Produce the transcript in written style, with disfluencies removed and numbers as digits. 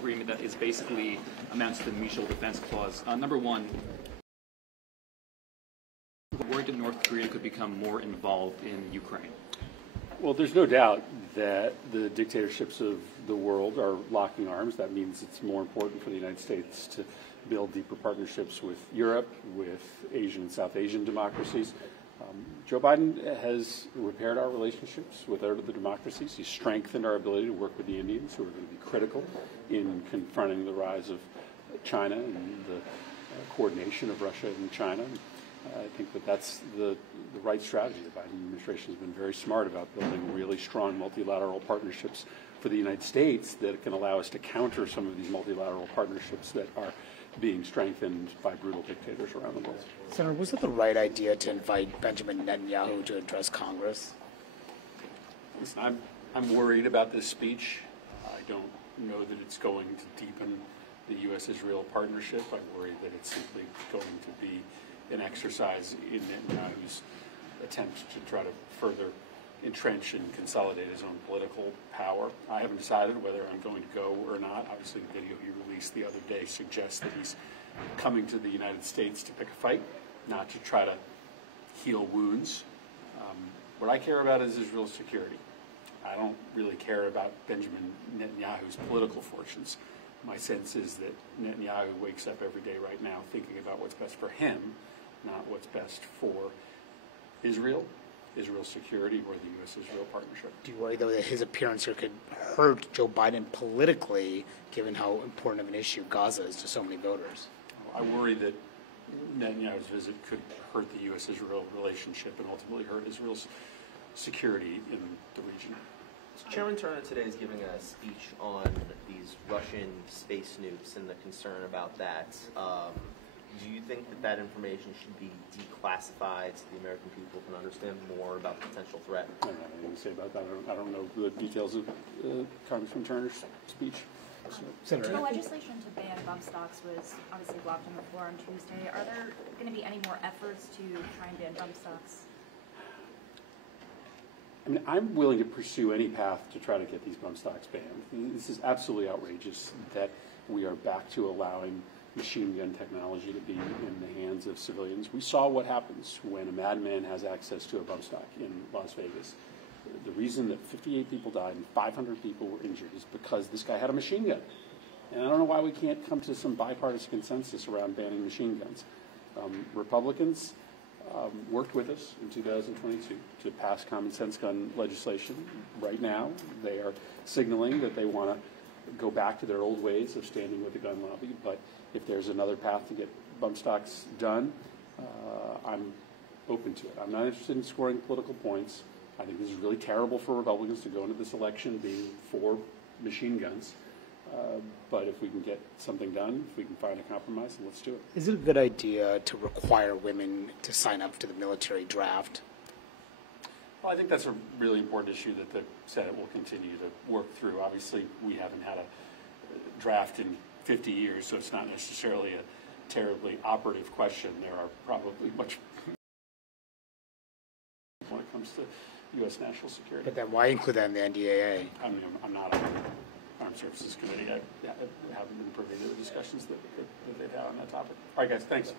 agreement that is basically amounts to the mutual defense clause. Number one, worried that North Korea could become more involved in Ukraine? Well, there's no doubt that the dictatorships of the world are locking arms. That means it's more important for the United States to build deeper partnerships with Europe, with Asian and South Asian democracies. Joe Biden has repaired our relationships with other democracies. He's strengthened our ability to work with the Indians, who are going to be critical in confronting the rise of China and the coordination of Russia and China. I think that that's the right strategy. The Biden administration has been very smart about building really strong multilateral partnerships for the United States that can allow us to counter some of these multilateral partnerships that are being strengthened by brutal dictators around the world. Senator, was it the right idea to invite Benjamin Netanyahu to address Congress? Listen, I'm worried about this speech. I don't know that it's going to deepen the U.S.-Israel partnership. I worry that it's simply going to be an exercise in Netanyahu's attempt to try to further entrench and consolidate his own political power. I haven't decided whether I'm going to go or not. Obviously, the video he released the other day suggests that he's coming to the United States to pick a fight, not to try to heal wounds. What I care about is Israel's security. I don't really care about Benjamin Netanyahu's political fortunes. My sense is that Netanyahu wakes up every day right now thinking about what's best for him, not what's best for Israel, Israel's security, or the U.S.-Israel partnership. Do you worry, though, that his appearance here could hurt Joe Biden politically, given how important of an issue Gaza is to so many voters? I worry that Netanyahu's visit could hurt the U.S.-Israel relationship and ultimately hurt Israel's security in the region. Chairman Turner today is giving a speech on these Russian space nukes and the concern about that. Do you think that information should be declassified so the American people can understand more about the potential threat? I don't have anything to say about that. I don't know the details of Congressman Turner's speech. Senator, the legislation to ban bump stocks was obviously blocked on the floor on Tuesday. Are there going to be any more efforts to try and ban bump stocks? I mean, I'm willing to pursue any path to try to get these bump stocks banned. This is absolutely outrageous that we are back to allowing machine gun technology to be in the hands of civilians. We saw what happens when a madman has access to a bump stock in Las Vegas. The reason that 58 people died and 500 people were injured is because this guy had a machine gun. And I don't know why we can't come to some bipartisan consensus around banning machine guns. Republicans worked with us in 2022 to pass common sense gun legislation. Right now, they are signaling that they want to go back to their old ways of standing with the gun lobby. But if there's another path to get bump stocks done, I'm open to it. I'm not interested in scoring political points. I think this is really terrible for Republicans to go into this election being for machine guns. But if we can get something done, if we can find a compromise, let's do it. Is it a good idea to require women to sign up to the military draft? Well, I think that's a really important issue that the Senate will continue to work through. Obviously, we haven't had a draft in 50 years, so it's not necessarily a terribly operative question. There are probably much when it comes to U.S. national security. But then why include that in the NDAA? I'm not on the Armed Services Committee. I haven't been privy to the discussions that they've had on that topic. All right, guys, thanks.